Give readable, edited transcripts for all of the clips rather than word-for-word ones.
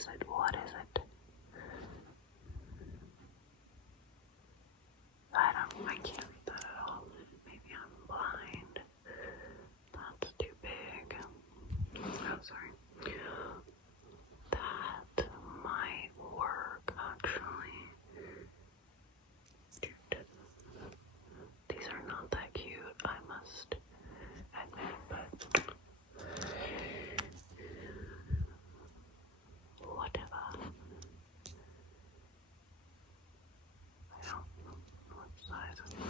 is it? What is it? I can't read that at all. Maybe I'm blind. That's too big. Oh, sorry. That might work, actually. These are not that cute, I must admit, but whatever. I don't know what size it is.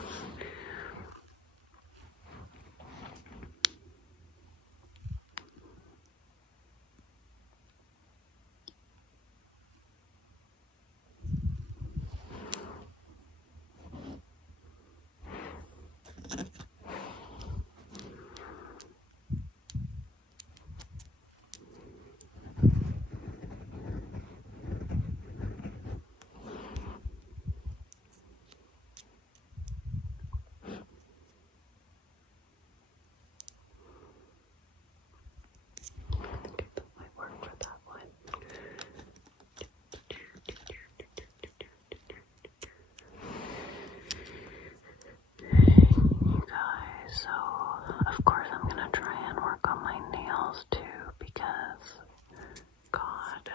Of course, I'm gonna try and work on my nails too, because God,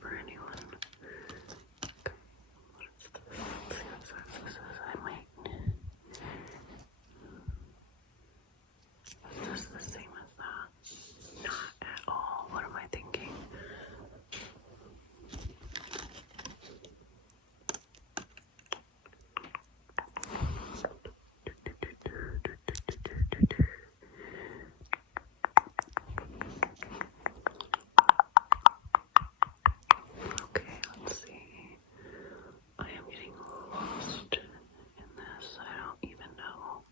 for anyone, what is this? Let's see what size this is. I might. Is this the same as that? Not at all. What am I thinking? Okay, let's see. I am getting lost in this. I don't even know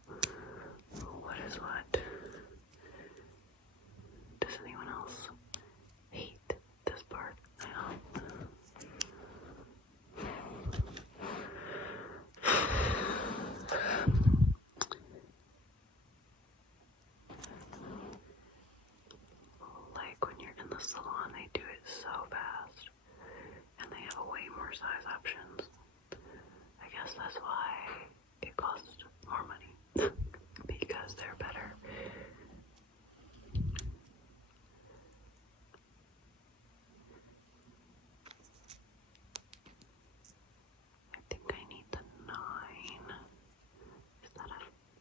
what is what. Does anyone else hate this part? I don't. Like when you're in the salon, they do it so fast, and they have way more size options. I guess that's why it costs more money, because they're better. I think I need the 9. Is that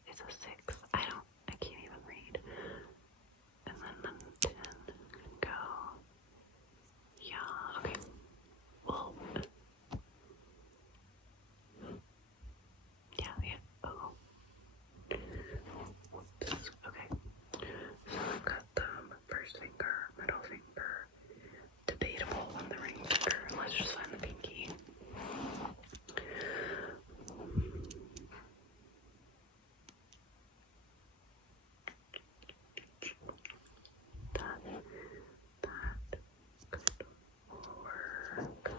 it's a 6? I can't even read. And then the 10 can go. Yeah, okay. Well, yeah, oh. Whoops. Okay. So I've got thumb, first finger, middle finger, debatable on the ring finger. Let's just find the pinky. That could work.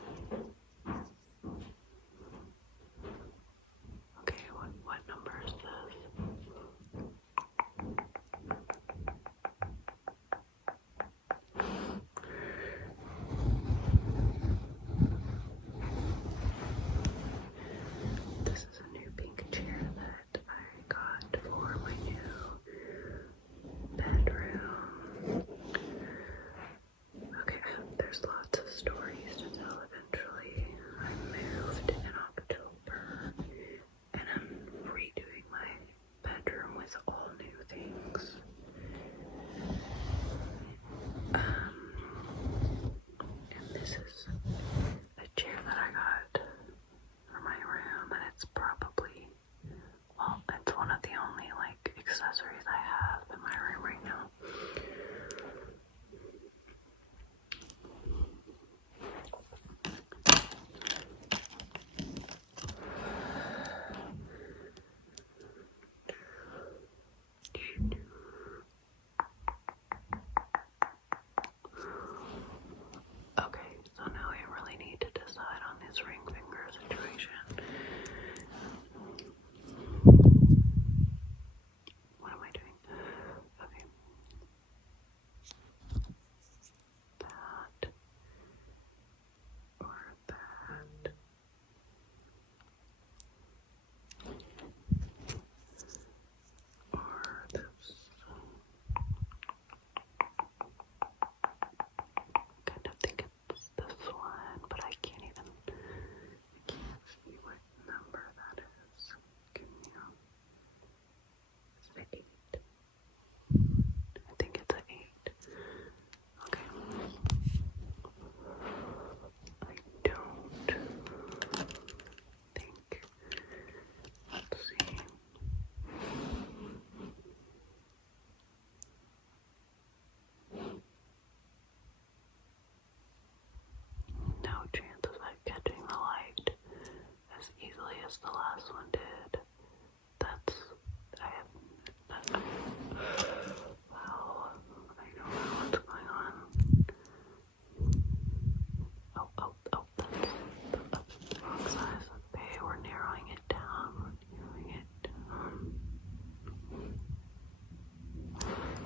Okay, what number is this? This is a new pink chair that I got for my new bedroom. Okay, there's lots of stories to tell eventually. I moved in October and I'm redoing my bedroom with all new things. And this is a chair that I got for my room, and it's probably, well, it's one of the only like accessories I have in my room right now. the last one did. Wow, I don't know what's going on. Oh, that's the wrong size. Okay, we're narrowing it down.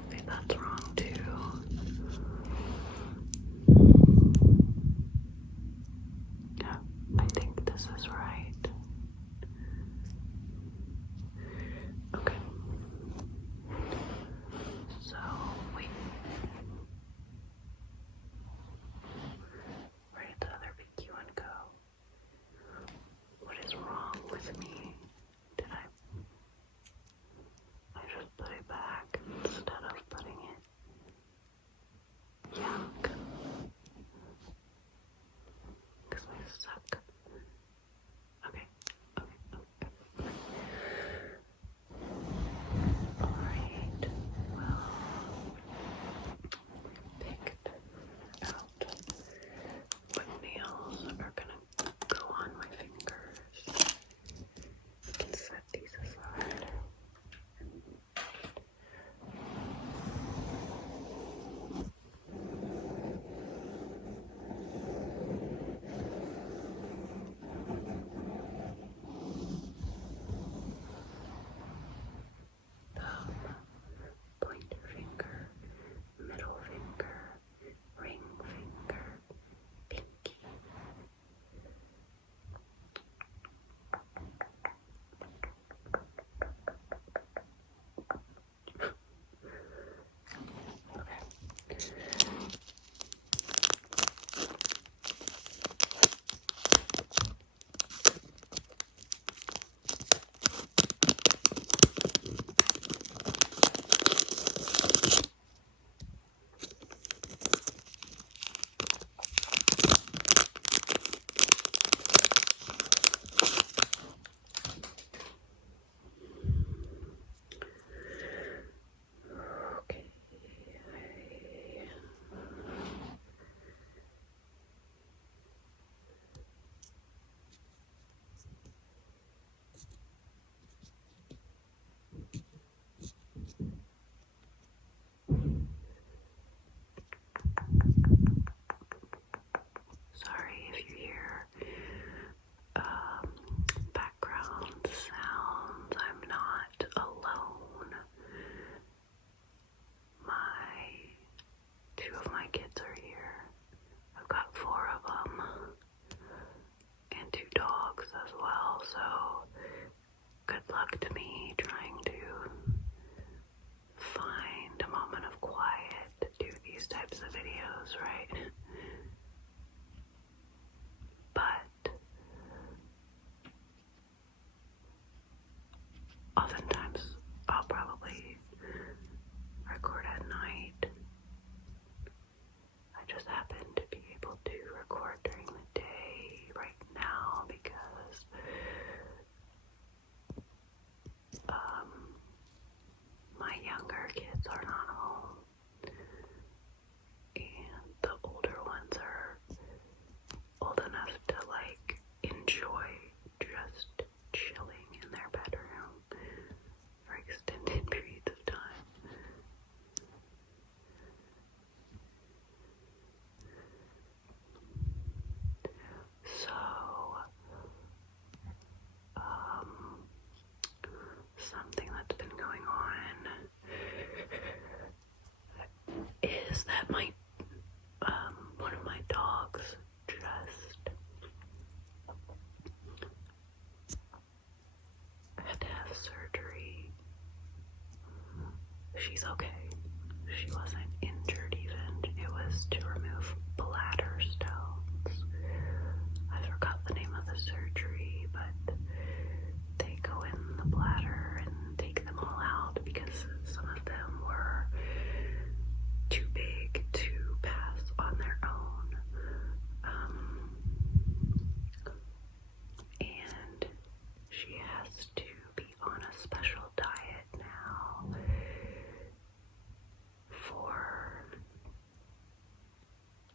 Okay, that's wrong too. Yeah, I think this is right. Okay. So, wait. Where did the other pinky one go? What is wrong with me? Did I just put it back instead of putting it? Yuck. Because I suck. Okay. Alright. Well, picked out what nails are gonna go on my fingers. I can set these aside. Pointer finger, middle finger, ring finger, pinky. Okay. Okay. Sorry if you hear background sounds. I'm not alone. Two of my kids are here. I've got 4 of them and 2 dogs as well, so good luck to me trying to find a moment of quiet to do these types of videos, right? But oftentimes I'll probably record at night. I just happen to be able to record during the day right now because my younger kids are not home and the older ones are old enough to like enjoy just chilling in their bedroom for extended periods of time. So, something that's been going on is that my one of my dogs just had to have surgery. She's okay. She wasn't injured even. It was to remove bladder stones. I forgot the name of the surgery, but they go in the bladder and take them all out because some of them were too big to pass on their own. And she has to be on a special diet now for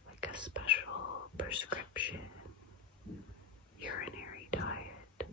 like a special prescription urinary diet.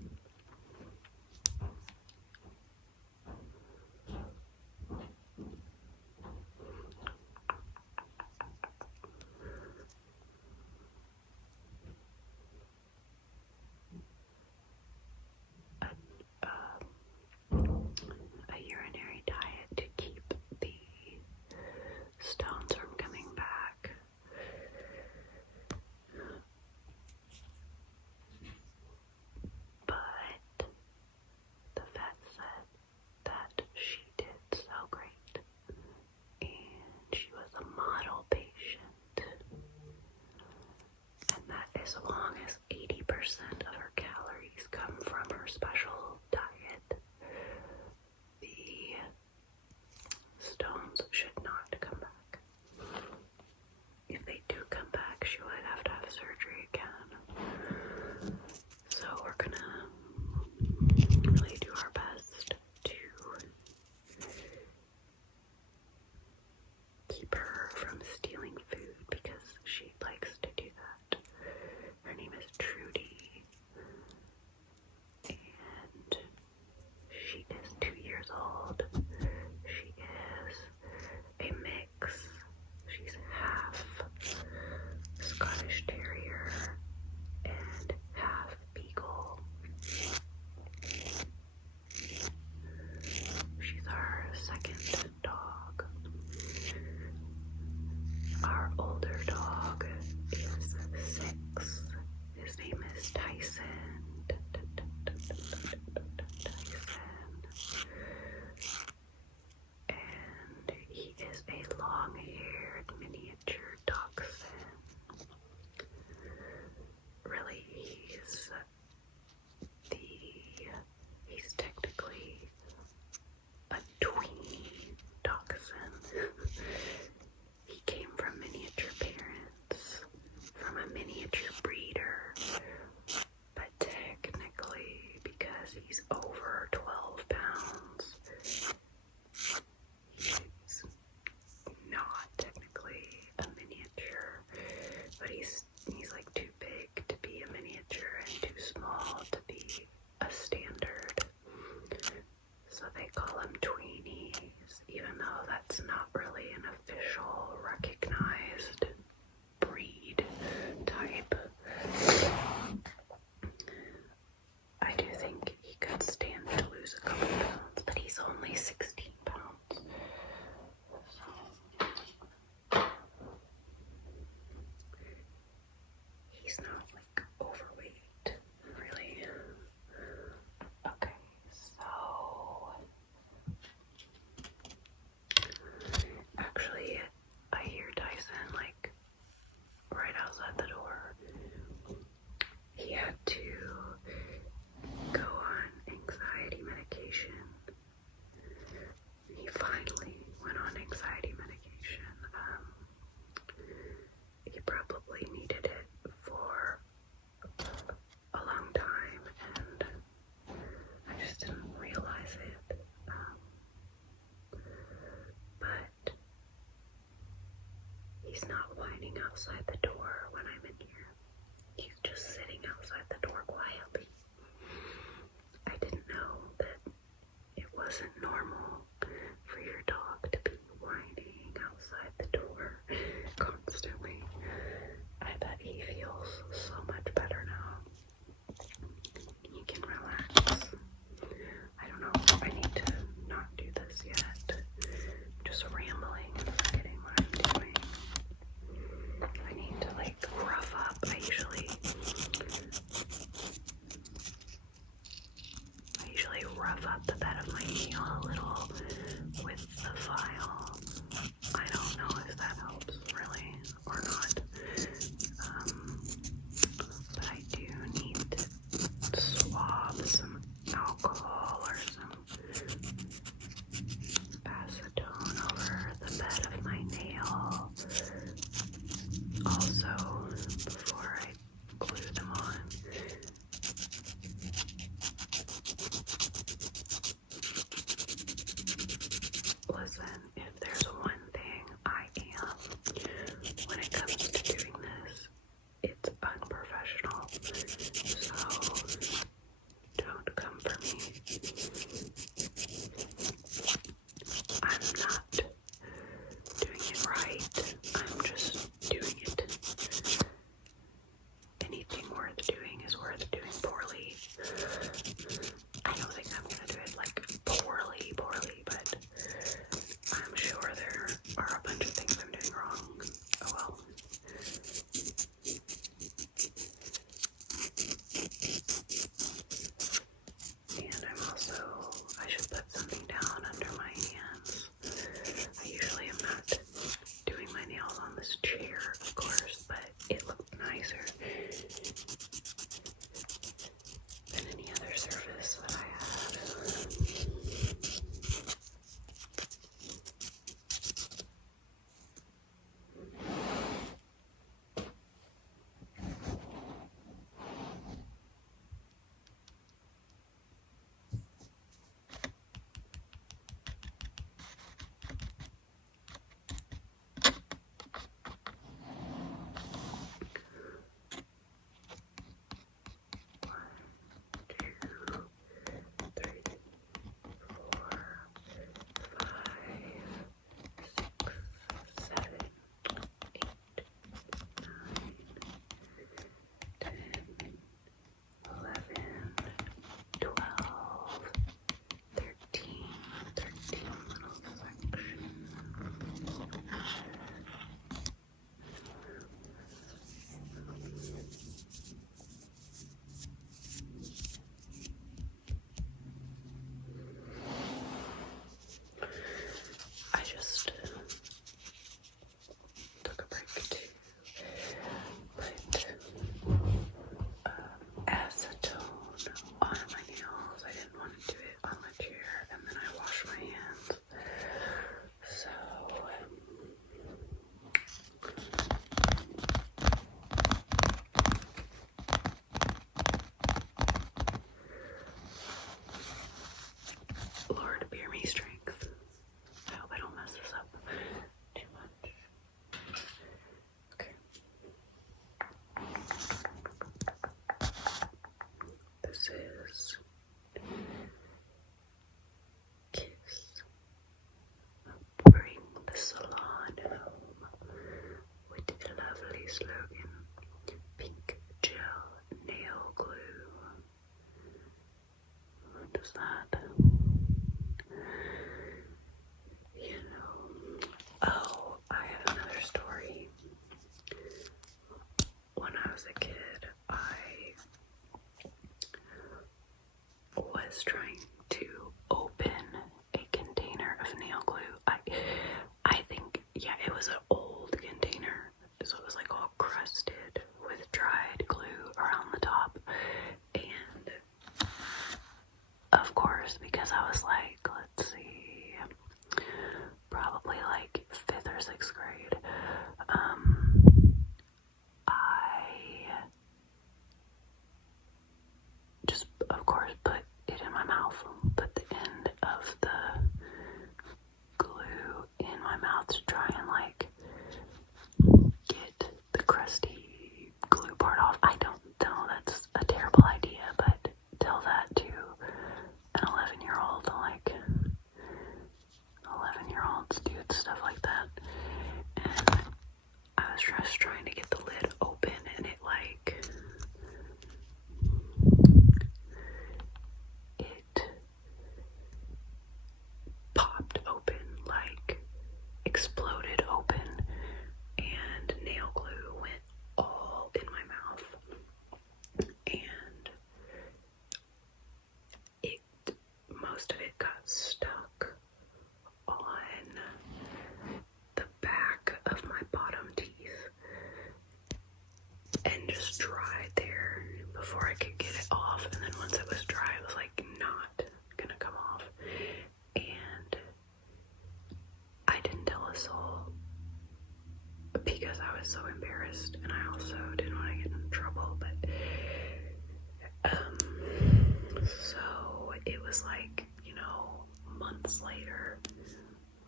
he's not like overweight, really. Okay, so actually, I hear Tyson like right outside the door. He had to go on anxiety medication. He finally went on anxiety medication. He probably needed it for a long time, and I just didn't realize it. But he's not whining outside the door when I'm in here. He's just sitting outside the door quietly. I didn't know that it wasn't normal for your dog to be whining outside the door constantly. I bet he feels so much better now. He can relax. I don't know. I need to not do this yet. Just rambling and forgetting what I'm doing. I need to like rough up. I usually rough up the bed of my nail a little with the file. I don't know if that helps really or not. But I do need to swab some alcohol or some acetone over the bed of my nail. Also, before I glue them on. Listen, if there's one thing I am when it comes to doing this, it's unprofessional. So don't come for me. I'm not doing it right. I'm just doing it. Anything worth doing is worth doing poorly. I don't think I'm gonna do it like poorly, but I'm sure there are a bunch of things I'm doing wrong. Oh well. And I should put something down under my hands. I usually am not doing my nails on this chair, of course, but it looked nicer than any other surface that I have. I just took a break to put acetone on my nails. I didn't want to do it on the chair, and then I washed my hands. So Lord, bear me strength. I hope I don't mess this up too much. Okay. This is Kiss. Bring the salon home with the lovely slogan, Pink Gel Nail Glue. What does that? You know. Oh, I have another story. When I was a kid, stress trying to get the lid open, and it popped open, exploded open, and nail glue went all in my mouth, and most of it got stuck on the back of my bottom teeth and just dried there before I could get it off. And then once it was dry, it was not gonna come off, and I didn't tell a soul because I was so embarrassed, and I also didn't want to get in trouble. But so it was months later,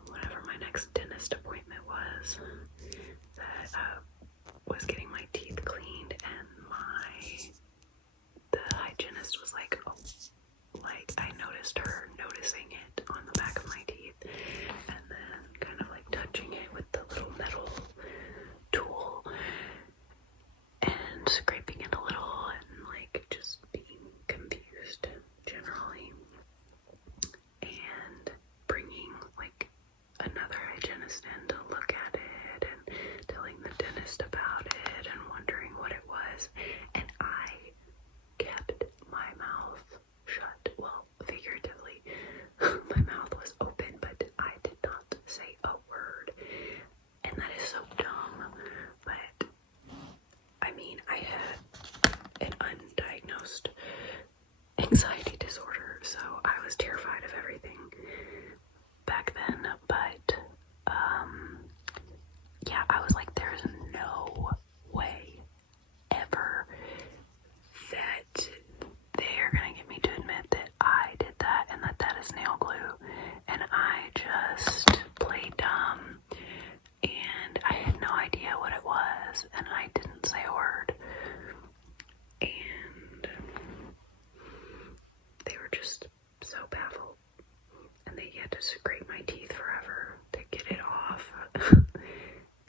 whenever my next dentist appointment was, that I was getting my teeth cleaned, and the hygienist was like, oh, I noticed her noticing it on the back of my teeth, and then kind of touching it with the little metal tool and scraping it a little, and just being confused generally, and bringing another hygienist in to look at it, and telling the dentist about it, and wondering what it was. And I kept my mouth shut. Well, figuratively, my mouth was open, but I did not say a word. And that is so dumb, but I mean, I had an undiagnosed anxiety disorder, so I was terrified of everything back then. But yeah, I was like, there's no way ever that they're gonna get me to admit that I did that, and that is nail glue. And I just played dumb, and I had no idea what it was, and I didn't say a word. And they were just so baffled, and they had to scrape my teeth forever to get it off.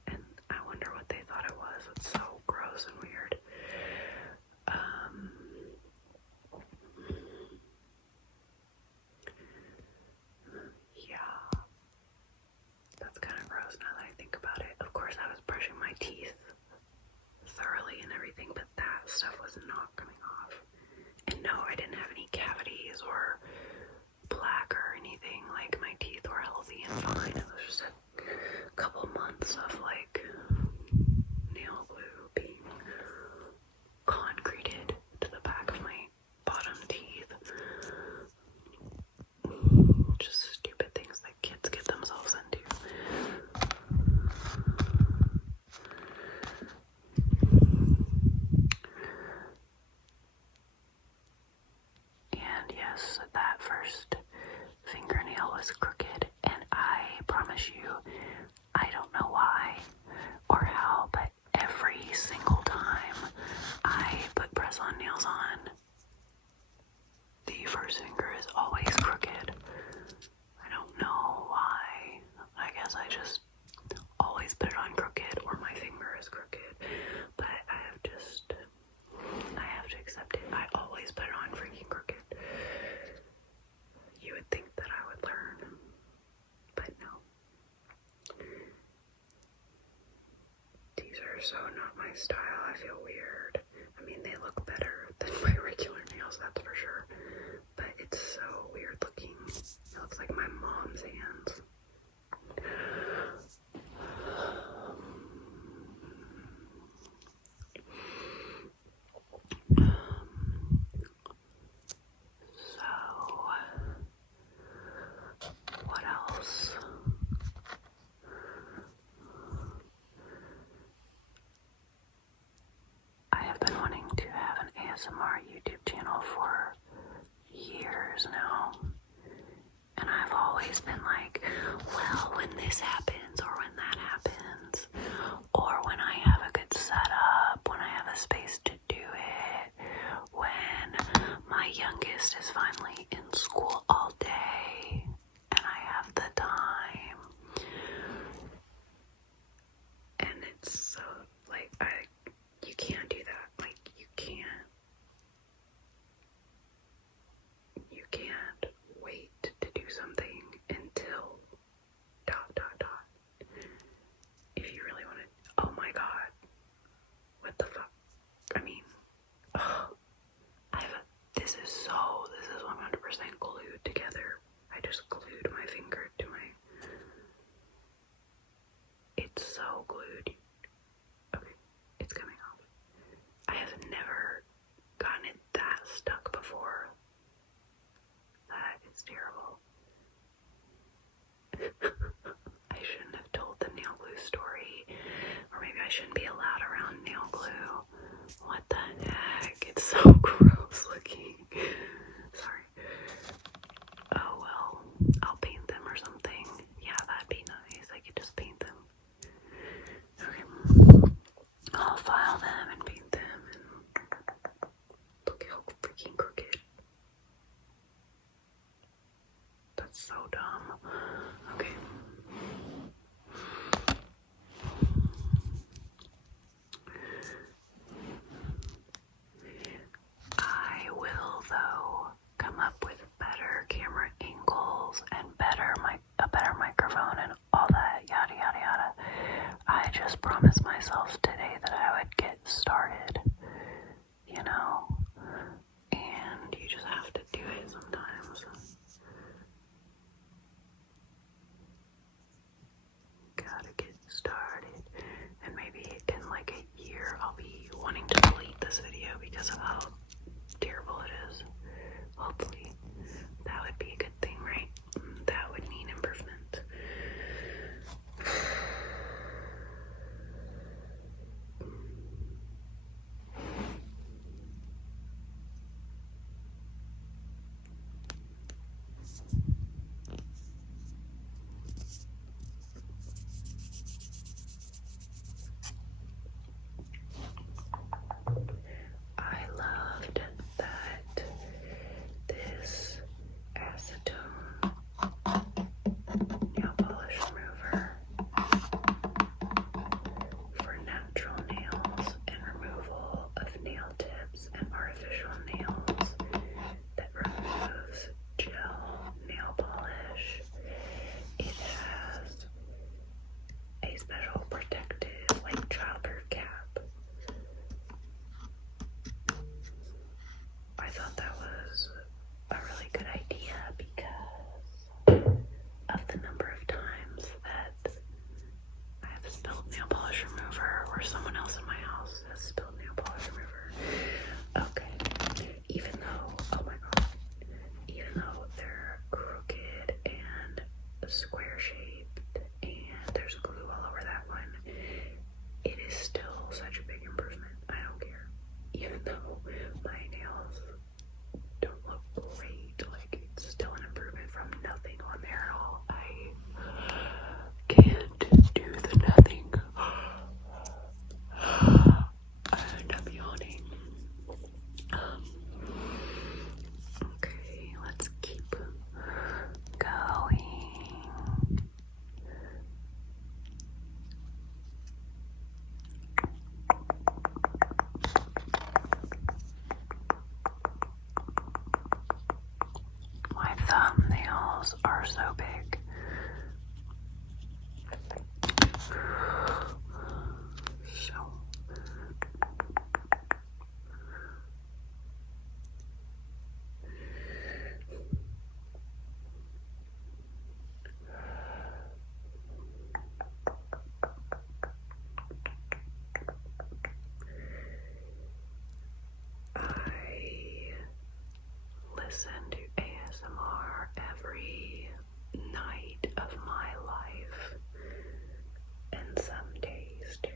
And I wonder what they thought it was. It's so gross and weird. Yeah, that's kind of gross now that I think about it. Of course, I was brushing my teeth thoroughly and everything, but that stuff was not coming off. And no, I didn't have any cavities or plaque or anything. My teeth were healthy and fine. It was just a couple months of nail glue being concreted to the back of my bottom teeth. Just stupid things that kids get themselves into. And yes, that first fingernail was crooked, and I promise you, I don't know why or how, but every single time I put press-on nails on, the first finger is always crooked. I don't know why. I guess I just always put it on crooked, or my finger is crooked, but I have to accept it. I always put it on freaking crooked. You would think that I would learn, but no. These are so not my style. I feel weird. I mean, they look better than my regular nails, that's for sure, but it's so weird looking. It looks like my mom's hands. What else? I have been wanting to have an ASMR YouTube channel for years now, and I've always been like, well, when this happens, or when that happens, or when I have a good setup, when I have a space to do it, when my youngest is finally in school all day and I have the time. And it's so It's terrible. I shouldn't have told the nail glue story, or maybe I shouldn't be allowed around nail glue. What the heck? It's so gross looking. Sorry. Oh well, I'll paint them or something. Yeah, that'd be nice. I could just paint them. Okay. I'll file them and paint them. And look how freaking crooked. That's so dumb. Okay. I will, though, come up with better camera angles and a better microphone and all that, yada yada yada. I just promised myself today that I would get started, you know, and you just have to do it sometimes. Gotta get started, and maybe in like a year I'll be wanting to delete this video because of how terrible it is. Hopefully that would be a good thing, right? That would mean improvement. I loved that this acetone nail polish remover for natural nails and removal of nail tips and artificial nails that removes gel nail polish. It has a special protective, like childproof cap. I thought that was a really good idea because of the number of times that I have spilled nail polish remover, or someone else in my house has spilled nail polish remover. Okay, even though they're crooked and square shaped and there's glue all over that one, it is still such a big improvement. I don't care. Even though my nails don't look great, like it's still an improvement from nothing on there at all. I can't do the nothing. I'm yawning. Okay, let's keep going. My thumbnails are so big. So I listen to ASMR every night of my life, and some days too.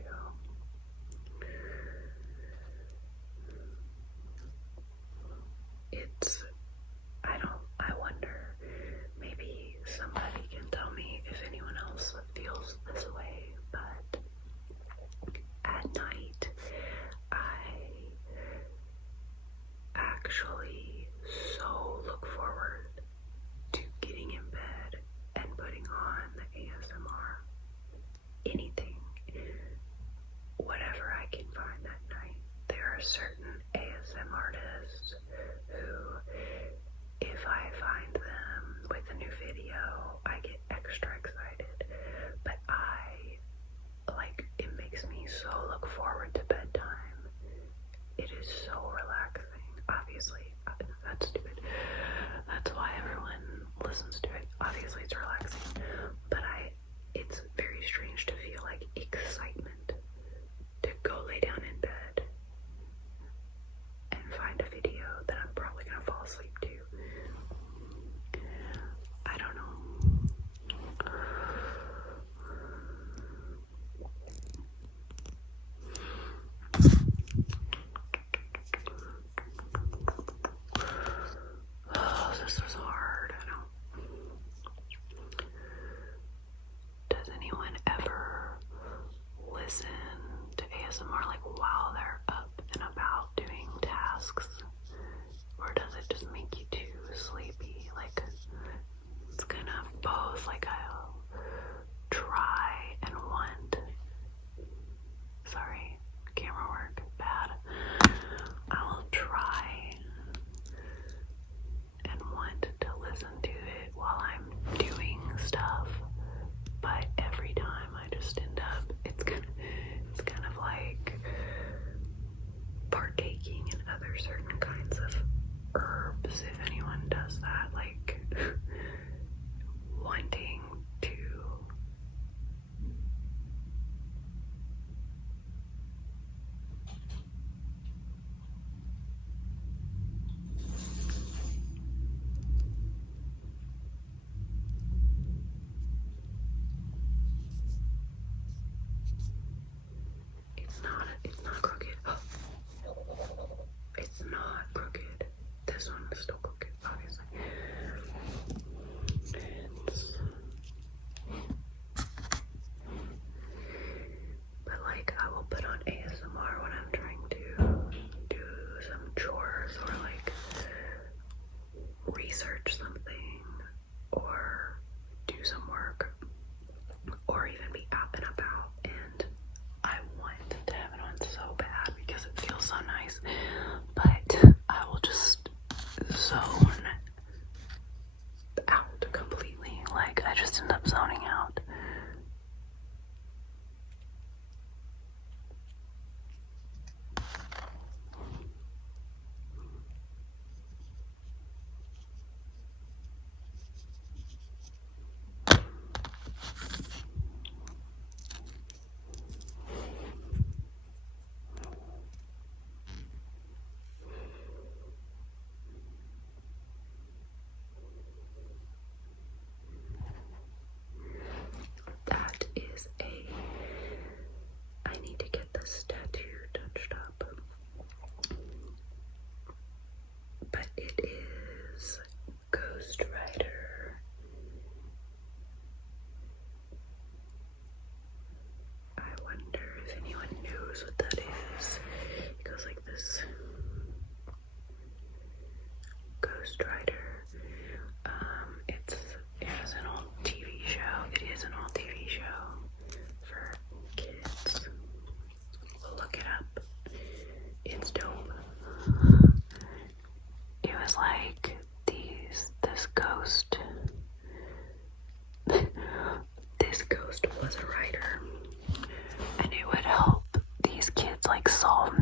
I wonder, maybe somebody can tell me if anyone else feels this way, but at night, I actually so look forward to getting in bed and putting on the ASMR. Anything, whatever I can find that night. There are certain ASM artists who, if I find them with a new video, I get extra excited. But it makes me so look forward to bedtime. It is so relaxing. Obviously, that's stupid. That's why everyone listens to it. Obviously, it's relaxing. But it's very strange to feel like excitement to go lay down in bed and find a video that I'm probably gonna fall asleep to.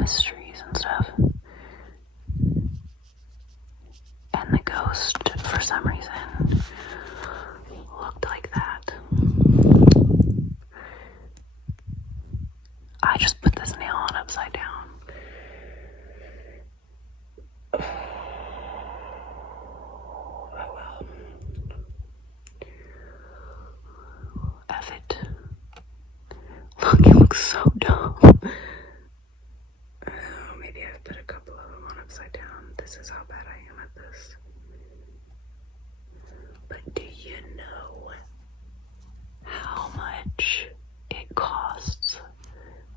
mysteries and stuff. And the ghost, for some reason, looked like that. I just put this nail on upside down. Oh well. F it. Look, it looks so dumb. Maybe I've put a couple of them on upside down. This is how bad I am at this. But do you know how much it costs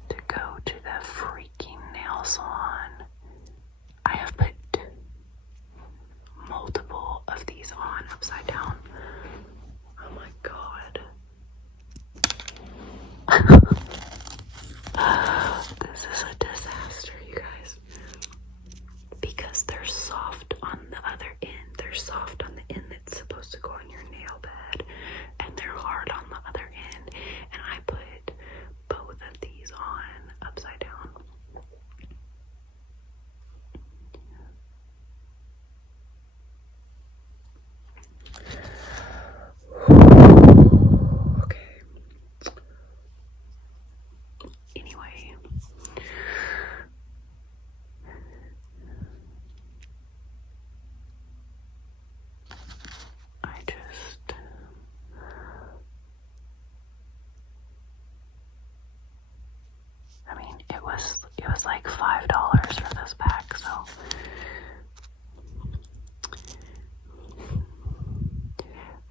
to go to the freaking nail salon? I have put multiple of these on upside down. Oh my god. This is a disaster, you guys. Because they're soft on the other end. They're soft on the end that's supposed to go on your nail bed. And they're hard on the other end. And I put both of these on upside down. Okay. Anyway. It was like $5 for this pack, so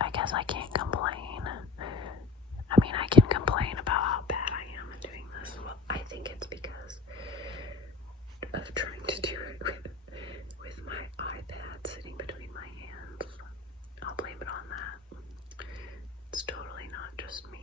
I guess I can't complain. I mean, I can complain about how bad I am at doing this. Well, I think it's because of trying to do it with my iPad sitting between my hands. I'll blame it on that. It's totally not just me.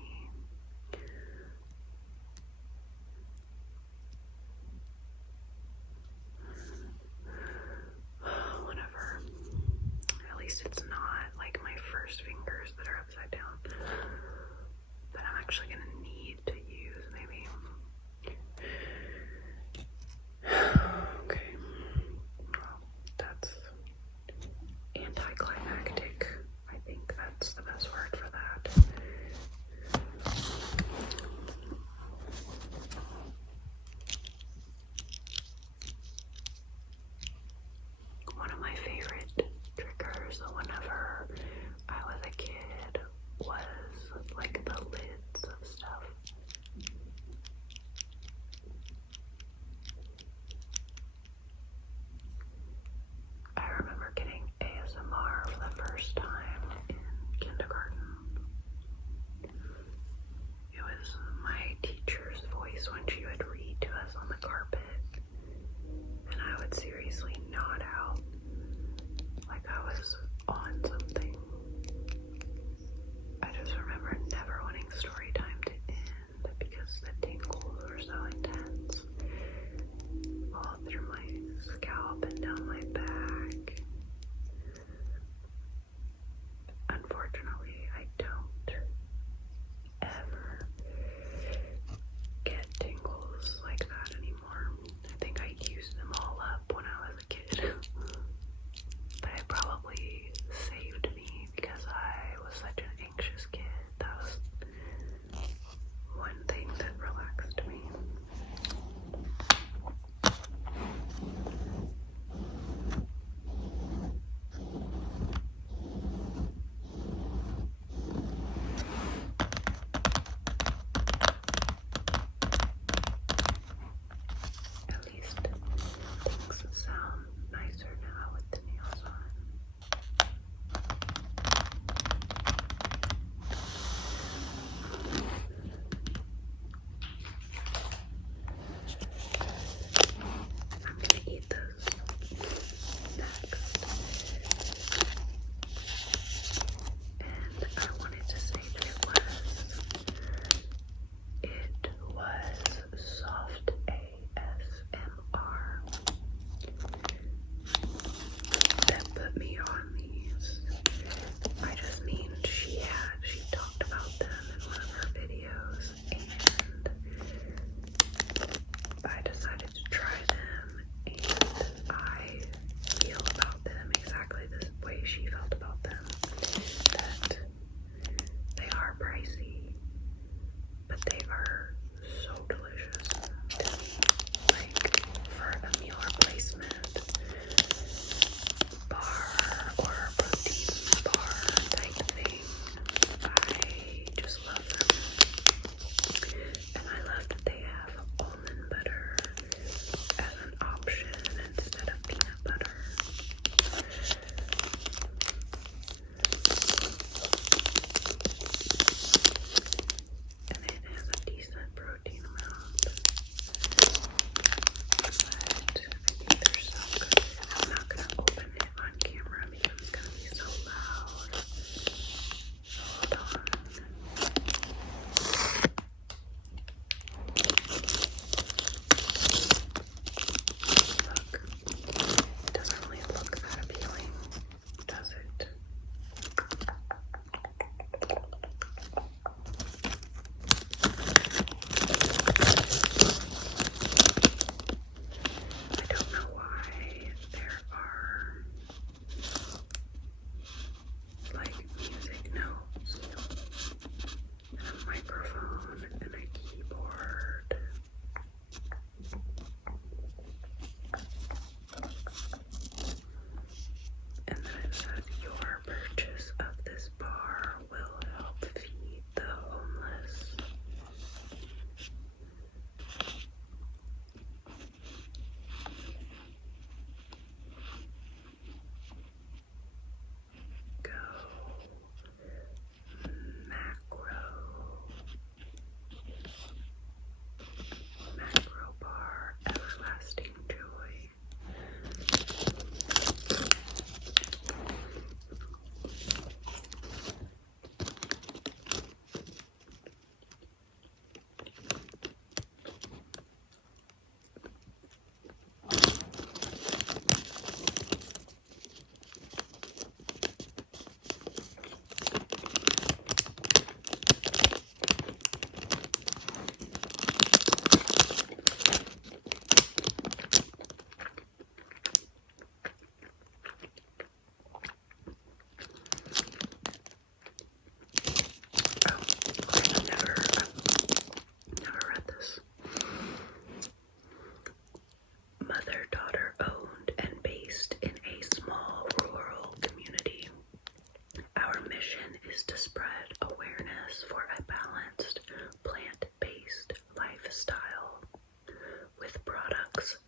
bucks.